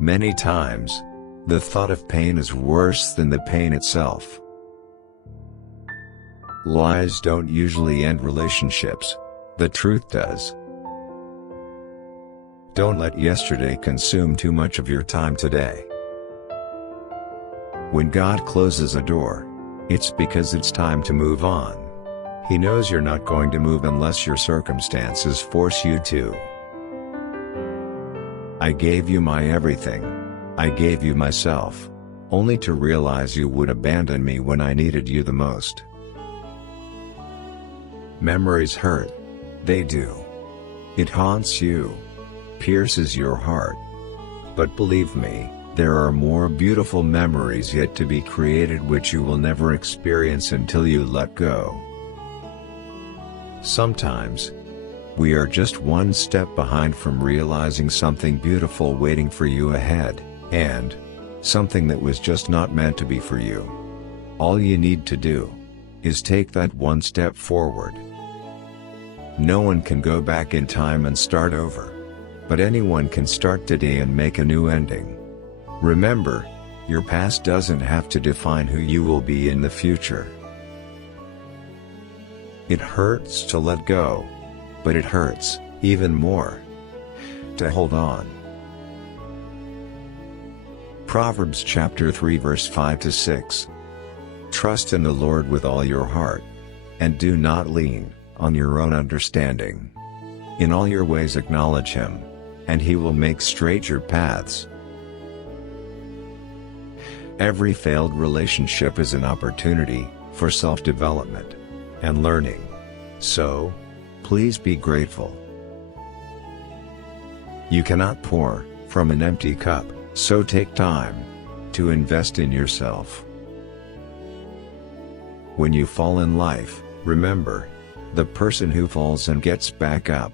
Many times, the thought of pain is worse than the pain itself. Lies don't usually end relationships, the truth does. Don't let yesterday consume too much of your time today. When God closes a door, it's because it's time to move on. He knows you're not going to move unless your circumstances force you to. I gave you my everything. I gave you myself, only to realize you would abandon me when I needed you the most. Memories hurt. They do. It haunts you, pierces your heart. But believe me, there are more beautiful memories yet to be created which you will never experience until you let go. Sometimes, we are just one step behind from realizing something beautiful waiting for you ahead, and something that was just not meant to be for you. All you need to do is take that one step forward. No one can go back in time and start over, but anyone can start today and make a new ending. Remember, your past doesn't have to define who you will be in the future. It hurts to let go, but it hurts even more to hold on. Proverbs chapter 3 verse 5 to 6. Trust in the Lord with all your heart, and do not lean on your own understanding. In all your ways acknowledge Him, and He will make straight your paths. Every failed relationship is an opportunity for self-development and learning. So, please be grateful. You cannot pour from an empty cup, so take time to invest in yourself. When you fall in life, remember, the person who falls and gets back up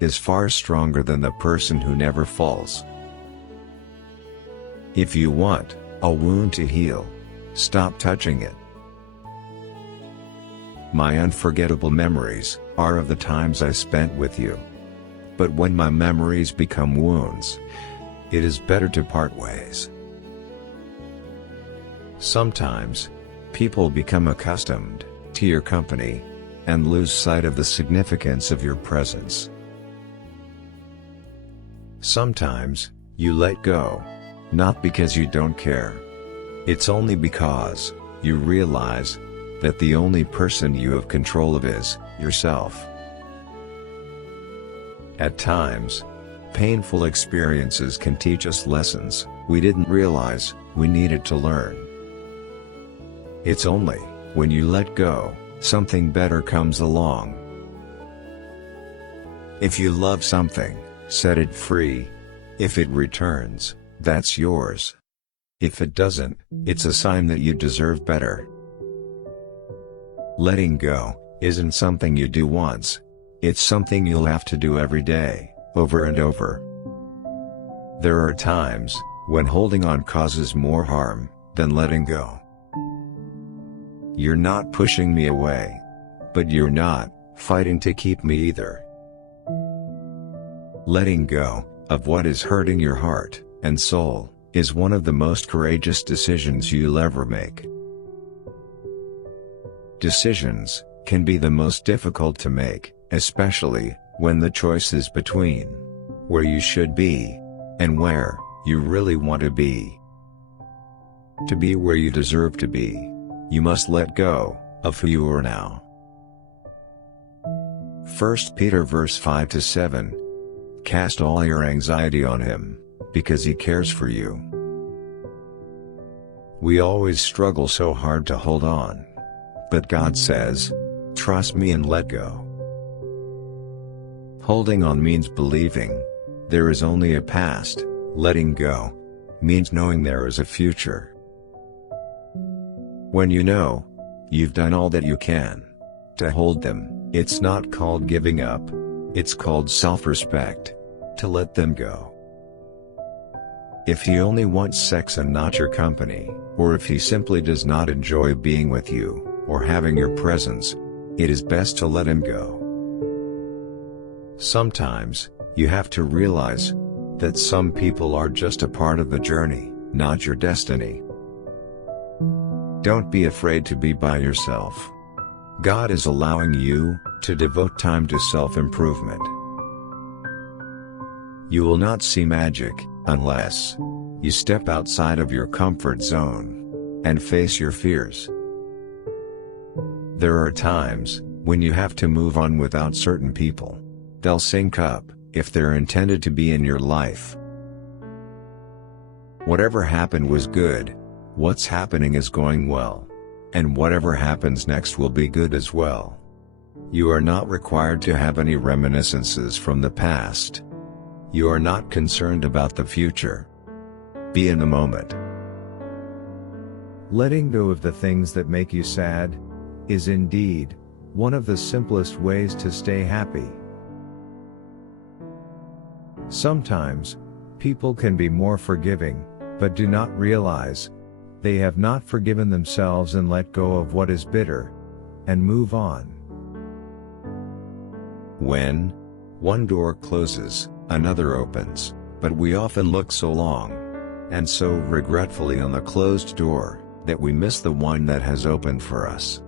is far stronger than the person who never falls. If you want a wound to heal, stop touching it. My unforgettable memories are of the times I spent with you. But when my memories become wounds, it is better to part ways. Sometimes, people become accustomed to your company and lose sight of the significance of your presence. Sometimes, you let go, not because you don't care. It's only because you realize that the only person you have control of is yourself. At times, painful experiences can teach us lessons we didn't realize we needed to learn. It's only when you let go, something better comes along. If you love something, set it free. If it returns, that's yours. If it doesn't, it's a sign that you deserve better. Letting go isn't something you do once. It's something you'll have to do every day, over and over. There are times when holding on causes more harm than letting go. You're not pushing me away, but you're not fighting to keep me either. Letting go of what is hurting your heart and soul is one of the most courageous decisions you'll ever make. Decisions can be the most difficult to make, especially when the choice is between where you should be and where you really want to be. To be where you deserve to be, you must let go of who you are now. 1 Peter verse 5 to 7. Cast all your anxiety on Him, because He cares for you. We always struggle so hard to hold on. But God says, trust me and let go. Holding on means believing there is only a past. Letting go means knowing there is a future. When you know you've done all that you can to hold them, it's not called giving up. It's called self-respect to let them go. If he only wants sex and not your company, or if he simply does not enjoy being with you or having your presence, it is best to let him go. Sometimes, you have to realize that some people are just a part of the journey, not your destiny. Don't be afraid to be by yourself. God is allowing you to devote time to self-improvement. You will not see magic unless you step outside of your comfort zone and face your fears. There are times when you have to move on without certain people. They'll sync up if they're intended to be in your life. Whatever happened was good. What's happening is going well. And whatever happens next will be good as well. You are not required to have any reminiscences from the past. You are not concerned about the future. Be in the moment. Letting go of the things that make you sad is indeed one of the simplest ways to stay happy. Sometimes, people can be more forgiving, but do not realize they have not forgiven themselves and let go of what is bitter, and move on. When one door closes, another opens, but we often look so long and so regretfully on the closed door that we miss the one that has opened for us.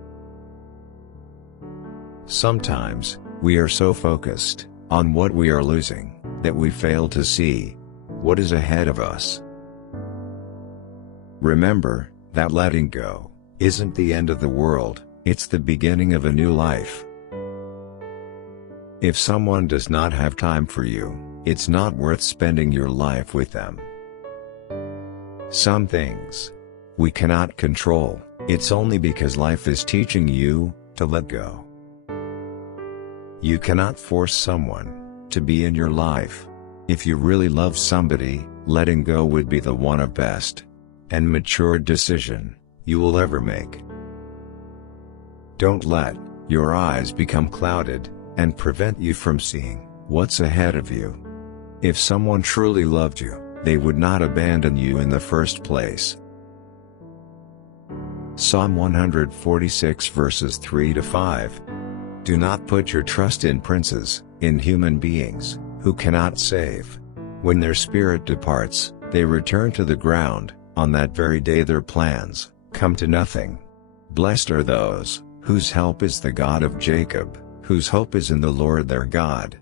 Sometimes, we are so focused on what we are losing that we fail to see what is ahead of us. Remember that letting go isn't the end of the world, it's the beginning of a new life. If someone does not have time for you, it's not worth spending your life with them. Some things we cannot control, it's only because life is teaching you to let go. You cannot force someone to be in your life. If you really love somebody, letting go would be the one of best and mature decision you will ever make. Don't let your eyes become clouded and prevent you from seeing what's ahead of you. If someone truly loved you, they would not abandon you in the first place. Psalm 146 verses 3-5. Do not put your trust in princes, in human beings, who cannot save. When their spirit departs, they return to the ground. On that very day their plans come to nothing. Blessed are those whose help is the God of Jacob, whose hope is in the Lord their God.